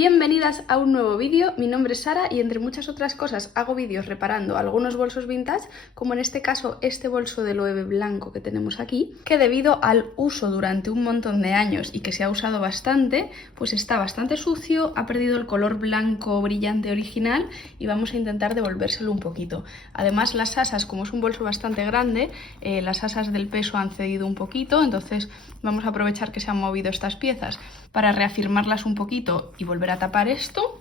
Bienvenidas a un nuevo vídeo, mi nombre es Sara y entre muchas otras cosas hago vídeos reparando algunos bolsos vintage, como en este caso este bolso de Loewe blanco que tenemos aquí, que debido al uso durante un montón de años y que se ha usado bastante, pues está bastante sucio, ha perdido el color blanco brillante original y vamos a intentar devolvérselo un poquito. Además las asas, como es un bolso bastante grande, las asas del peso han cedido un poquito, entonces vamos a aprovechar que se han movido estas piezas para reafirmarlas un poquito y volver a tapar esto.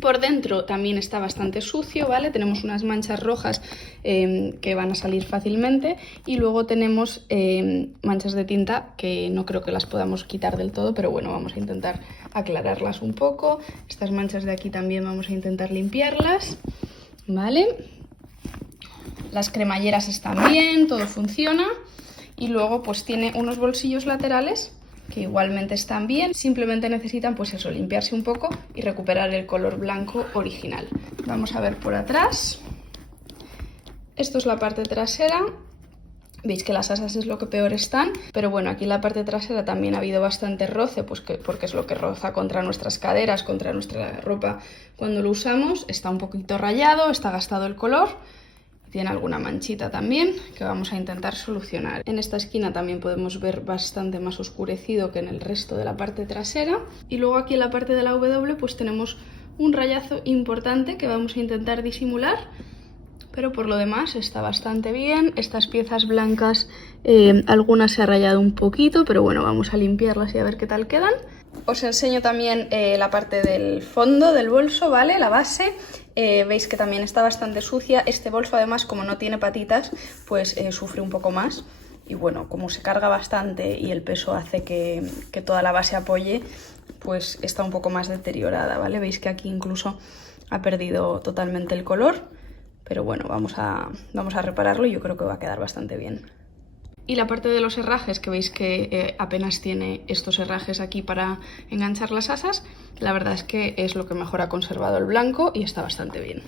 Por dentro también está bastante sucio, ¿vale? Tenemos unas manchas rojas que van a salir fácilmente y luego tenemos manchas de tinta que no creo que las podamos quitar del todo, pero bueno, vamos a intentar aclararlas un poco. Estas manchas de aquí también vamos a intentar limpiarlas, ¿vale? Las cremalleras están bien, todo funciona y luego pues tiene unos bolsillos laterales que igualmente están bien, simplemente necesitan pues eso, limpiarse un poco y recuperar el color blanco original. Vamos a ver por atrás. Esto es la parte trasera. Veis que las asas es lo que peor están, pero bueno, aquí en la parte trasera también ha habido bastante roce, pues porque es lo que roza contra nuestras caderas, contra nuestra ropa cuando lo usamos. Está un poquito rayado, está gastado el color. Tiene alguna manchita también que vamos a intentar solucionar. En esta esquina también podemos ver bastante más oscurecido que en el resto de la parte trasera. Y luego aquí en la parte de la W pues tenemos un rayazo importante que vamos a intentar disimular. Pero por lo demás está bastante bien. Estas piezas blancas, algunas se ha rayado un poquito, pero bueno, vamos a limpiarlas y a ver qué tal quedan. Os enseño también la parte del fondo del bolso, ¿vale? La base. Veis que también está bastante sucia. Este bolso además, como no tiene patitas, pues sufre un poco más. Y bueno, como se carga bastante y el peso hace que toda la base apoye, pues está un poco más deteriorada, ¿vale? Veis que aquí incluso ha perdido totalmente el color. Pero bueno, vamos a repararlo y yo creo que va a quedar bastante bien. Y la parte de los herrajes, que veis que apenas tiene estos herrajes aquí para enganchar las asas, la verdad es que es lo que mejor ha conservado el blanco y está bastante bien.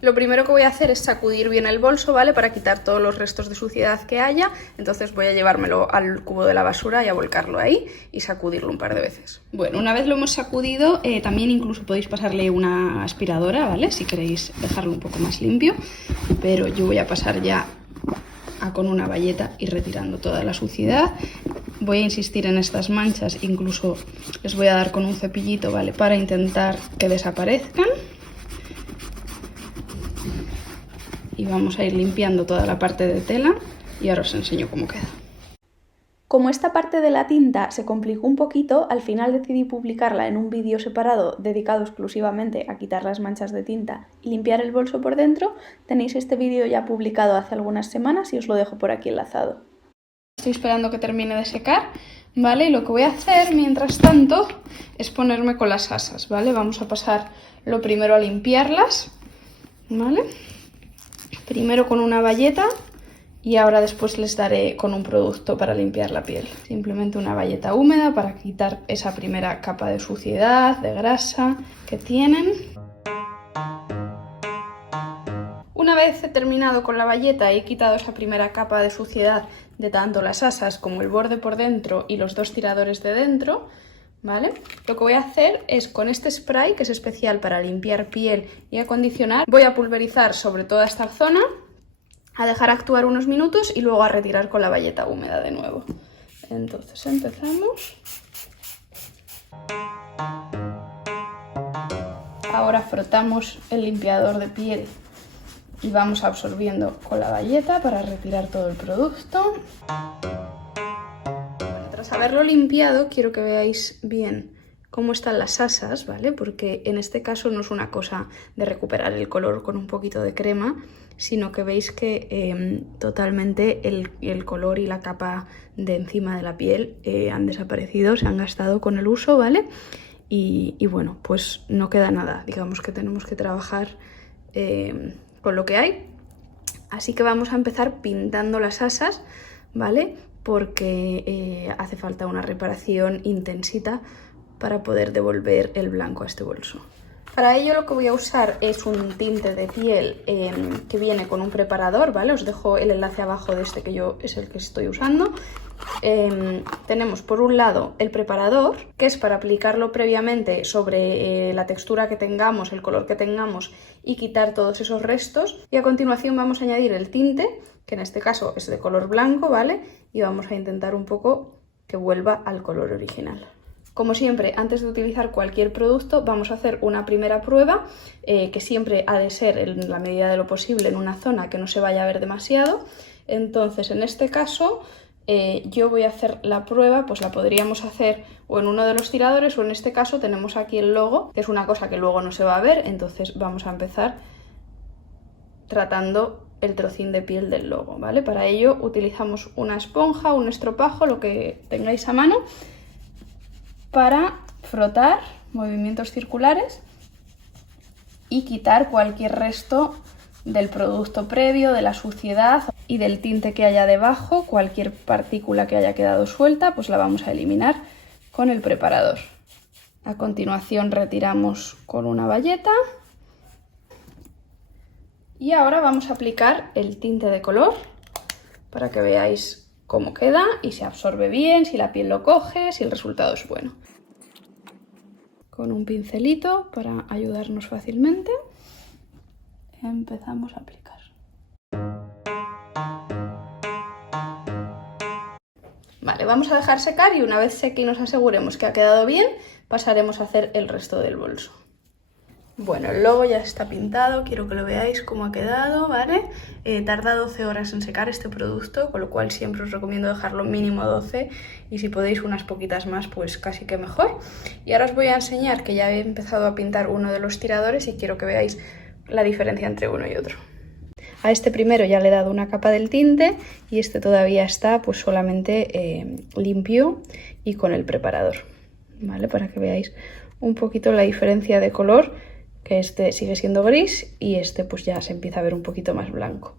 Lo primero que voy a hacer es sacudir bien el bolso, ¿vale? Para quitar todos los restos de suciedad que haya. Entonces voy a llevármelo al cubo de la basura y a volcarlo ahí y sacudirlo un par de veces. Bueno, una vez lo hemos sacudido, también incluso podéis pasarle una aspiradora, ¿vale? Si queréis dejarlo un poco más limpio. Pero yo voy a pasar ya con una bayeta y retirando toda la suciedad. Voy a insistir en estas manchas, incluso les voy a dar con un cepillito, ¿vale? Para intentar que desaparezcan. Y vamos a ir limpiando toda la parte de tela y ahora os enseño cómo queda. Como esta parte de la tinta se complicó un poquito, al final decidí publicarla en un vídeo separado dedicado exclusivamente a quitar las manchas de tinta y limpiar el bolso por dentro. Tenéis este vídeo ya publicado hace algunas semanas y os lo dejo por aquí enlazado. Estoy esperando que termine de secar, ¿vale? Y lo que voy a hacer mientras tanto es ponerme con las asas, ¿vale? Vamos a pasar lo primero a limpiarlas, ¿vale? Primero con una bayeta y ahora después les daré con un producto para limpiar la piel. Simplemente una bayeta húmeda para quitar esa primera capa de suciedad, de grasa que tienen. Una vez he terminado con la bayeta y he quitado esa primera capa de suciedad de tanto las asas como el borde por dentro y los dos tiradores de dentro, ¿vale? Lo que voy a hacer es con este spray, que es especial para limpiar piel y acondicionar, voy a pulverizar sobre toda esta zona, a dejar actuar unos minutos y luego a retirar con la bayeta húmeda de nuevo. Entonces empezamos. Ahora frotamos el limpiador de piel y vamos absorbiendo con la bayeta para retirar todo el producto. Tras haberlo limpiado, quiero que veáis bien cómo están las asas, ¿vale? Porque en este caso no es una cosa de recuperar el color con un poquito de crema, sino que veis que totalmente el color y la capa de encima de la piel han desaparecido, se han gastado con el uso, ¿vale? Y bueno, pues no queda nada, digamos que tenemos que trabajar con lo que hay. Así que vamos a empezar pintando las asas, ¿vale? Porque hace falta una reparación intensita para poder devolver el blanco a este bolso. Para ello lo que voy a usar es un tinte de piel que viene con un preparador, ¿vale? Os dejo el enlace abajo de este que yo es el que estoy usando. Tenemos por un lado el preparador, que es para aplicarlo previamente sobre la textura que tengamos, el color que tengamos y quitar todos esos restos. Y a continuación vamos a añadir el tinte, que en este caso es de color blanco, ¿vale? Y vamos a intentar un poco que vuelva al color original. Como siempre, antes de utilizar cualquier producto vamos a hacer una primera prueba, que siempre ha de ser en la medida de lo posible en una zona que no se vaya a ver demasiado. Entonces, en este caso, yo voy a hacer la prueba, pues la podríamos hacer o en uno de los tiradores o en este caso tenemos aquí el logo, que es una cosa que luego no se va a ver, entonces vamos a empezar tratando el trocín de piel del logo, ¿vale? Para ello utilizamos una esponja, un estropajo, lo que tengáis a mano, para frotar movimientos circulares y quitar cualquier resto del producto previo, de la suciedad y del tinte que haya debajo. Cualquier partícula que haya quedado suelta, pues la vamos a eliminar con el preparador. A continuación retiramos con una bayeta y ahora vamos a aplicar el tinte de color para que veáis cómo queda y si absorbe bien, si la piel lo coge, si el resultado es bueno. Con un pincelito para ayudarnos fácilmente, empezamos a aplicar. Vale, vamos a dejar secar y una vez seque y nos aseguremos que ha quedado bien, pasaremos a hacer el resto del bolso. Bueno, el logo ya está pintado, quiero que lo veáis cómo ha quedado, ¿vale? Tarda 12 horas en secar este producto, con lo cual siempre os recomiendo dejarlo mínimo 12 y si podéis unas poquitas más, pues casi que mejor. Y ahora os voy a enseñar que ya he empezado a pintar uno de los tiradores y quiero que veáis la diferencia entre uno y otro. A este primero ya le he dado una capa del tinte y este todavía está pues solamente limpio y con el preparador, ¿vale? Para que veáis un poquito la diferencia de color, que este sigue siendo gris y este pues ya se empieza a ver un poquito más blanco.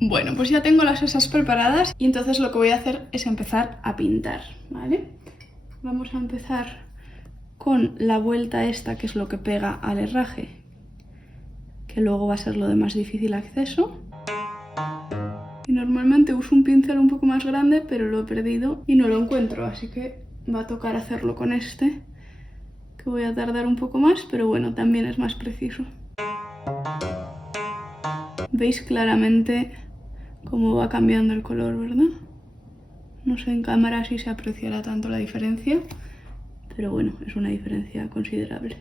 Bueno, pues ya tengo las asas preparadas y entonces lo que voy a hacer es empezar a pintar, ¿vale? Vamos a empezar con la vuelta esta, que es lo que pega al herraje, que luego va a ser lo de más difícil acceso. Y normalmente uso un pincel un poco más grande, pero lo he perdido y no lo encuentro, así que va a tocar hacerlo con este, que voy a tardar un poco más, pero bueno, también es más preciso. Veis claramente cómo va cambiando el color, ¿verdad? No sé en cámara si se apreciará tanto la diferencia, pero bueno, es una diferencia considerable.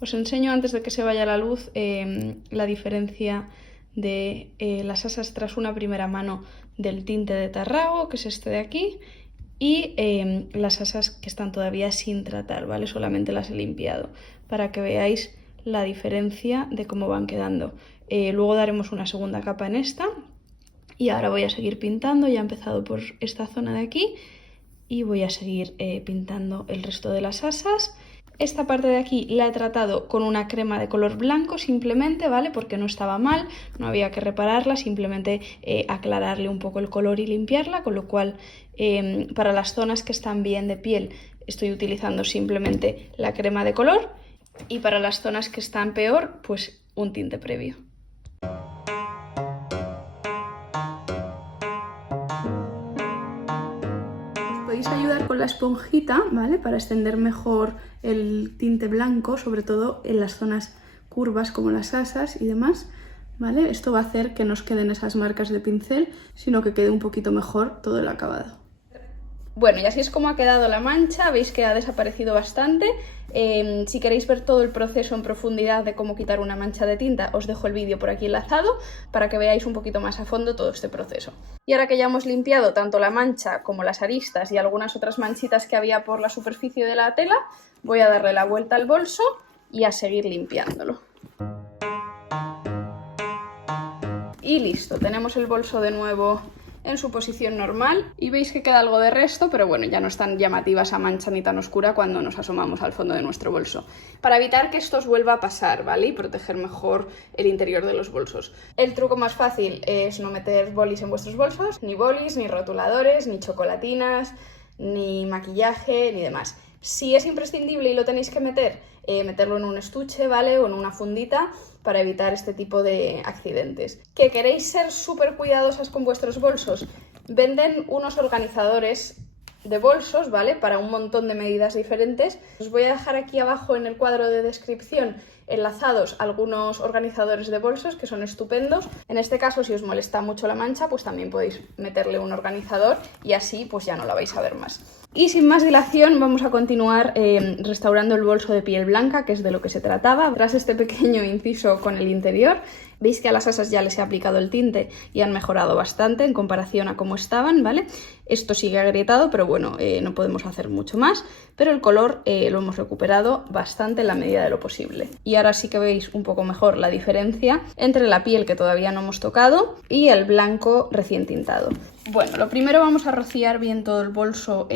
Os enseño antes de que se vaya la luz la diferencia de las asas tras una primera mano del tinte de Tarrago, que es este de aquí, y las asas que están todavía sin tratar, ¿vale? Solamente las he limpiado, para que veáis la diferencia de cómo van quedando. Luego daremos una segunda capa en esta y ahora voy a seguir pintando. Ya he empezado por esta zona de aquí y voy a seguir pintando el resto de las asas. Esta parte de aquí la he tratado con una crema de color blanco simplemente, ¿vale? Porque no estaba mal, no había que repararla, simplemente aclararle un poco el color y limpiarla, con lo cual para las zonas que están bien de piel estoy utilizando simplemente la crema de color y para las zonas que están peor, pues un tinte previo. Podéis ayudar con la esponjita, ¿vale? Para extender mejor el tinte blanco, sobre todo en las zonas curvas como las asas y demás, ¿vale? Esto va a hacer que no os queden esas marcas de pincel, sino que quede un poquito mejor todo el acabado. Bueno, y así es como ha quedado la mancha, veis que ha desaparecido bastante. Si queréis ver todo el proceso en profundidad de cómo quitar una mancha de tinta, os dejo el vídeo por aquí enlazado para que veáis un poquito más a fondo todo este proceso. Y ahora que ya hemos limpiado tanto la mancha como las aristas y algunas otras manchitas que había por la superficie de la tela, voy a darle la vuelta al bolso y a seguir limpiándolo. Y listo, tenemos el bolso de nuevo en su posición normal y veis que queda algo de resto, pero bueno, ya no es tan llamativa esa mancha ni tan oscura cuando nos asomamos al fondo de nuestro bolso. Para evitar que esto os vuelva a pasar, ¿vale? Y proteger mejor el interior de los bolsos. El truco más fácil es no meter bolis en vuestros bolsos, ni bolis, ni rotuladores, ni chocolatinas, ni maquillaje, ni demás. Si es imprescindible y lo tenéis que meter, meterlo en un estuche, ¿vale? O en una fundita para evitar este tipo de accidentes. ¿Que queréis ser súper cuidadosas con vuestros bolsos? Venden unos organizadores de bolsos, ¿vale? Para un montón de medidas diferentes. Os voy a dejar aquí abajo en el cuadro de descripción enlazados algunos organizadores de bolsos que son estupendos. En este caso, si os molesta mucho la mancha, pues también podéis meterle un organizador y así pues ya no la vais a ver más. Y sin más dilación vamos a continuar restaurando el bolso de piel blanca, que es de lo que se trataba. Tras este pequeño inciso con el interior, veis que a las asas ya les he aplicado el tinte y han mejorado bastante en comparación a cómo estaban, ¿vale? Esto sigue agrietado, pero bueno, no podemos hacer mucho más, pero el color lo hemos recuperado bastante en la medida de lo posible. Y ahora sí que veis un poco mejor la diferencia entre la piel que todavía no hemos tocado y el blanco recién tintado. Bueno, lo primero vamos a rociar bien todo el bolso,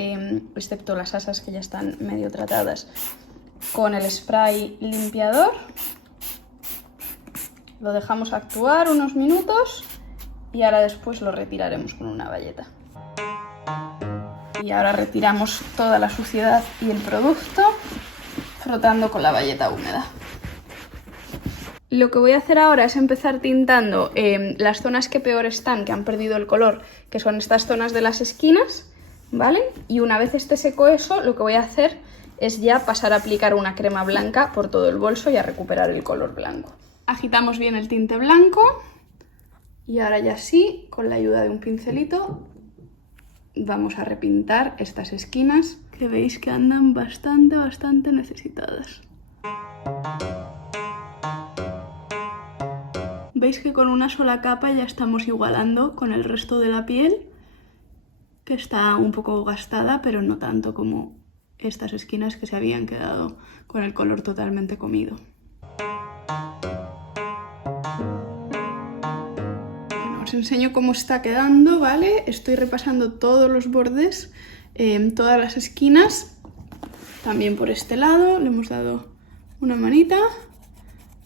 excepto las asas que ya están medio tratadas, con el spray limpiador. Lo dejamos actuar unos minutos y ahora después lo retiraremos con una bayeta. Y ahora retiramos toda la suciedad y el producto frotando con la bayeta húmeda. Lo que voy a hacer ahora es empezar tintando las zonas que peor están, que han perdido el color, que son estas zonas de las esquinas, ¿vale? Y una vez esté seco eso, lo que voy a hacer es ya pasar a aplicar una crema blanca por todo el bolso y a recuperar el color blanco. Agitamos bien el tinte blanco y ahora ya sí, con la ayuda de un pincelito, vamos a repintar estas esquinas que veis que andan bastante necesitadas. Veis que con una sola capa ya estamos igualando con el resto de la piel, que está un poco gastada, pero no tanto como estas esquinas que se habían quedado con el color totalmente comido. Bueno, os enseño cómo está quedando, ¿vale? Estoy repasando todos los bordes, todas las esquinas, también por este lado. Le hemos dado una manita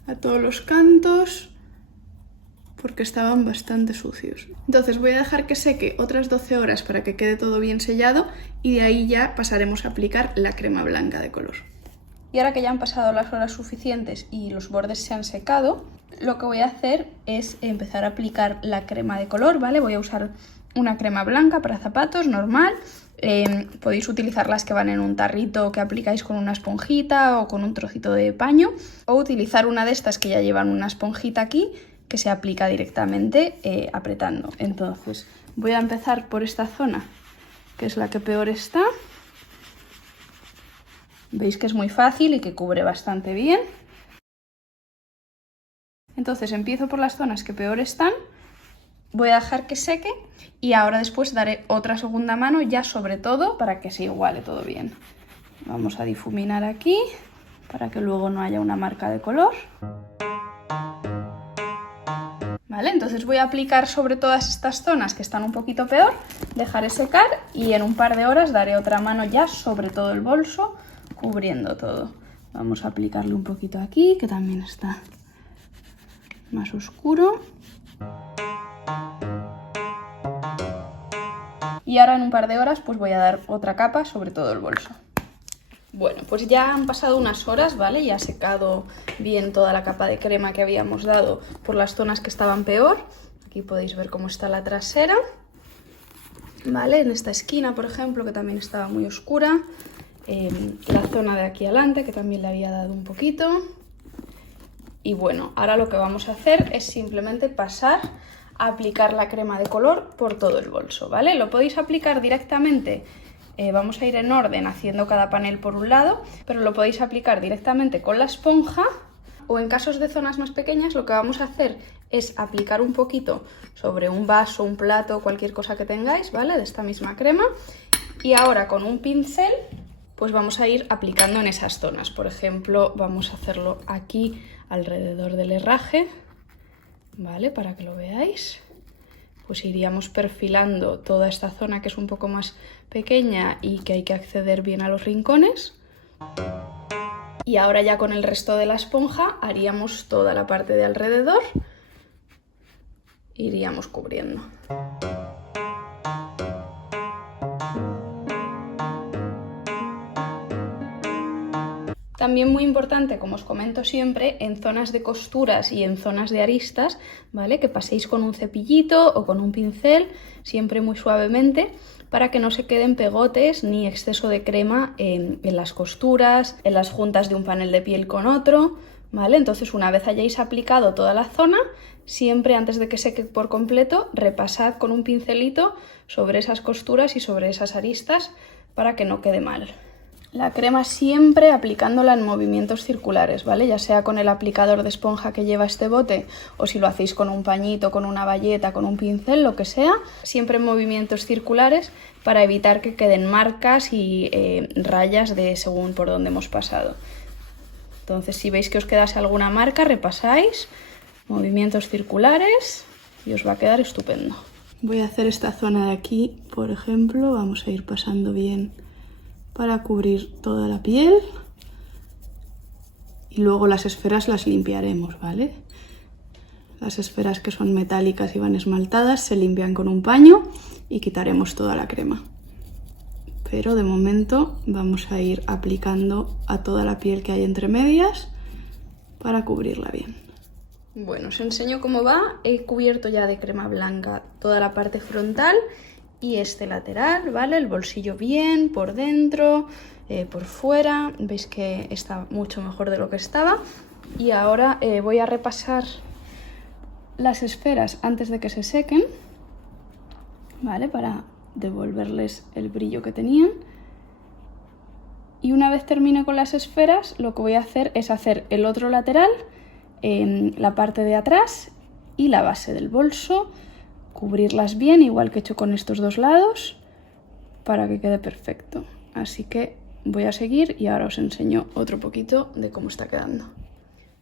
a todos los cantos, porque estaban bastante sucios. Entonces voy a dejar que seque otras 12 horas para que quede todo bien sellado y de ahí ya pasaremos a aplicar la crema blanca de color. Y ahora que ya han pasado las horas suficientes y los bordes se han secado, lo que voy a hacer es empezar a aplicar la crema de color, ¿vale? Voy a usar una crema blanca para zapatos normal. Podéis utilizar las que van en un tarrito que aplicáis con una esponjita o con un trocito de paño, o utilizar una de estas que ya llevan una esponjita aquí que se aplica directamente apretando. Entonces voy a empezar por esta zona, que es la que peor está. Veis que es muy fácil y que cubre bastante bien. Entonces empiezo por las zonas que peor están, voy a dejar que seque y ahora después daré otra segunda mano ya sobre todo para que se iguale todo bien. Vamos a difuminar aquí para que luego no haya una marca de color. Vale, entonces voy a aplicar sobre todas estas zonas que están un poquito peor, dejaré secar y en un par de horas daré otra mano ya sobre todo el bolso, cubriendo todo. Vamos a aplicarle un poquito aquí, que también está más oscuro. Y ahora en un par de horas pues voy a dar otra capa sobre todo el bolso. Bueno, pues ya han pasado unas horas, ¿vale? Ya ha secado bien toda la capa de crema que habíamos dado por las zonas que estaban peor. Aquí podéis ver cómo está la trasera, ¿vale? En esta esquina, por ejemplo, que también estaba muy oscura. La zona de aquí adelante, que también le había dado un poquito. Y bueno, ahora lo que vamos a hacer es simplemente pasar a aplicar la crema de color por todo el bolso, ¿vale? Lo podéis aplicar directamente. Vamos a ir en orden haciendo cada panel por un lado, pero lo podéis aplicar directamente con la esponja, o en casos de zonas más pequeñas lo que vamos a hacer es aplicar un poquito sobre un vaso, un plato, cualquier cosa que tengáis, ¿vale? De esta misma crema, y ahora con un pincel pues vamos a ir aplicando en esas zonas. Por ejemplo, vamos a hacerlo aquí alrededor del herraje, ¿vale? Para que lo veáis. Pues iríamos perfilando toda esta zona que es un poco más pequeña y que hay que acceder bien a los rincones. Y ahora ya con el resto de la esponja haríamos toda la parte de alrededor, iríamos cubriendo. También muy importante, como os comento siempre, en zonas de costuras y en zonas de aristas, ¿vale? Que paséis con un cepillito o con un pincel, siempre muy suavemente, para que no se queden pegotes ni exceso de crema en las costuras, en las juntas de un panel de piel con otro, ¿vale? Entonces, una vez hayáis aplicado toda la zona, siempre antes de que seque por completo, repasad con un pincelito sobre esas costuras y sobre esas aristas para que no quede mal. La crema siempre aplicándola en movimientos circulares, ¿vale? Ya sea con el aplicador de esponja que lleva este bote o si lo hacéis con un pañito, con una bayeta, con un pincel, lo que sea. Siempre en movimientos circulares para evitar que queden marcas y rayas de según por donde hemos pasado. Entonces, si veis que os quedase alguna marca, repasáis, movimientos circulares y os va a quedar estupendo. Voy a hacer esta zona de aquí, por ejemplo, vamos a ir pasando bien para cubrir toda la piel y luego las esferas las limpiaremos, ¿vale? Las esferas que son metálicas y van esmaltadas se limpian con un paño y quitaremos toda la crema. Pero de momento vamos a ir aplicando a toda la piel que hay entre medias para cubrirla bien. Bueno, os enseño cómo va. He cubierto ya de crema blanca toda la parte frontal y este lateral, ¿vale? El bolsillo bien, por dentro, por fuera. Veis que está mucho mejor de lo que estaba. Y ahora voy a repasar las esferas antes de que se sequen, ¿vale? Para devolverles el brillo que tenían. Y una vez termine con las esferas, lo que voy a hacer es hacer el otro lateral, la parte de atrás y la base del bolso, cubrirlas bien, igual que he hecho con estos dos lados, para que quede perfecto. Así que voy a seguir y ahora os enseño otro poquito de cómo está quedando.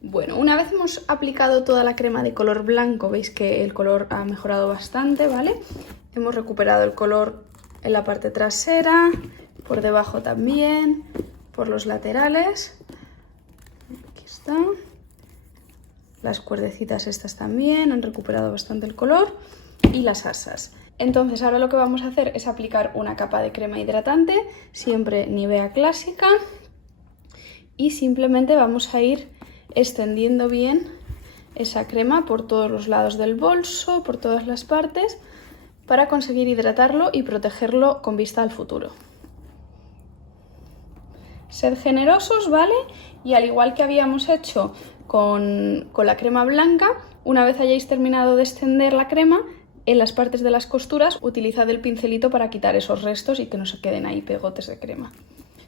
Bueno, una vez hemos aplicado toda la crema de color blanco, veis que el color ha mejorado bastante, ¿vale? Hemos recuperado el color en la parte trasera, por debajo también, por los laterales. Aquí está. Las cuerdecitas estas también han recuperado bastante el color. Y las asas. Entonces ahora lo que vamos a hacer es aplicar una capa de crema hidratante, siempre Nivea clásica, y simplemente vamos a ir extendiendo bien esa crema por todos los lados del bolso, por todas las partes, para conseguir hidratarlo y protegerlo con vista al futuro. Sed generosos, ¿vale? Y al igual que habíamos hecho con la crema blanca, una vez hayáis terminado de extender la crema, en las partes de las costuras utilizad el pincelito para quitar esos restos y que no se queden ahí pegotes de crema.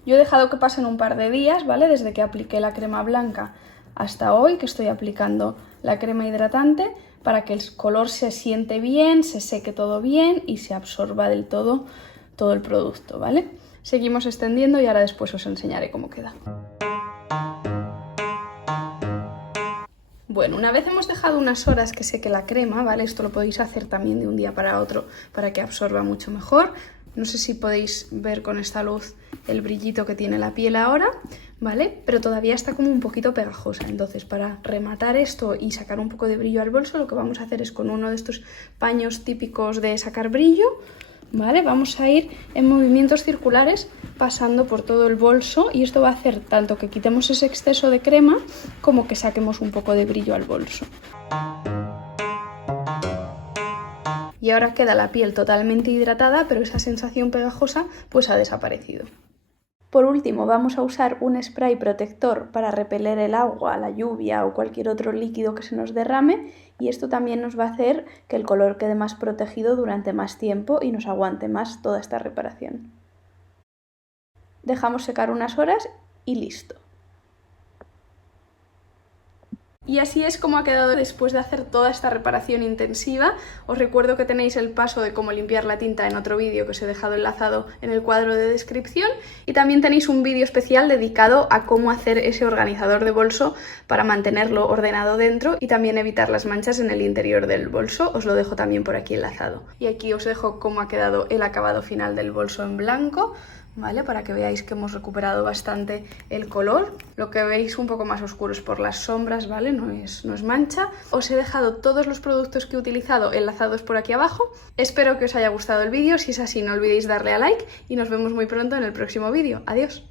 Yo he dejado que pasen un par de días, ¿vale? Desde que apliqué la crema blanca hasta hoy, que estoy aplicando la crema hidratante, para que el color se siente bien, se seque todo bien y se absorba del todo el producto, ¿vale? Seguimos extendiendo y ahora después os enseñaré cómo queda. Bueno, una vez hemos dejado unas horas que seque la crema, ¿vale? Esto lo podéis hacer también de un día para otro para que absorba mucho mejor. No sé si podéis ver con esta luz el brillito que tiene la piel ahora, ¿vale? Pero todavía está como un poquito pegajosa. Entonces, para rematar esto y sacar un poco de brillo al bolso, lo que vamos a hacer es con uno de estos paños típicos de sacar brillo, ¿vale? Vamos a ir en movimientos circulares pasando por todo el bolso y esto va a hacer tanto que quitemos ese exceso de crema como que saquemos un poco de brillo al bolso. Y ahora queda la piel totalmente hidratada, pero esa sensación pegajosa pues ha desaparecido. Por último, vamos a usar un spray protector para repeler el agua, la lluvia o cualquier otro líquido que se nos derrame, y esto también nos va a hacer que el color quede más protegido durante más tiempo y nos aguante más toda esta reparación. Dejamos secar unas horas y listo. Y así es como ha quedado después de hacer toda esta reparación intensiva. Os recuerdo que tenéis el paso de cómo limpiar la tinta en otro vídeo que os he dejado enlazado en el cuadro de descripción, y también tenéis un vídeo especial dedicado a cómo hacer ese organizador de bolso para mantenerlo ordenado dentro y también evitar las manchas en el interior del bolso. Os lo dejo también por aquí enlazado. Y aquí os dejo cómo ha quedado el acabado final del bolso en blanco, ¿vale? Para que veáis que hemos recuperado bastante el color. Lo que veis un poco más oscuro es por las sombras, ¿vale? No es mancha. Os he dejado todos los productos que he utilizado enlazados por aquí abajo. Espero que os haya gustado el vídeo. Si es así, no olvidéis darle a like y nos vemos muy pronto en el próximo vídeo. Adiós.